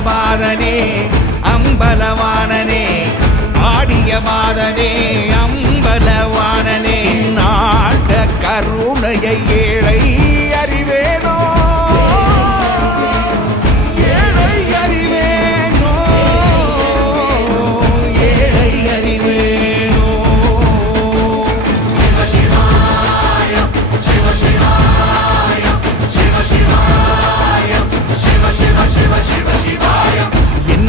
ஆடிய அம்பலவானனே ஆடிய பாதனே அம்பலவானனே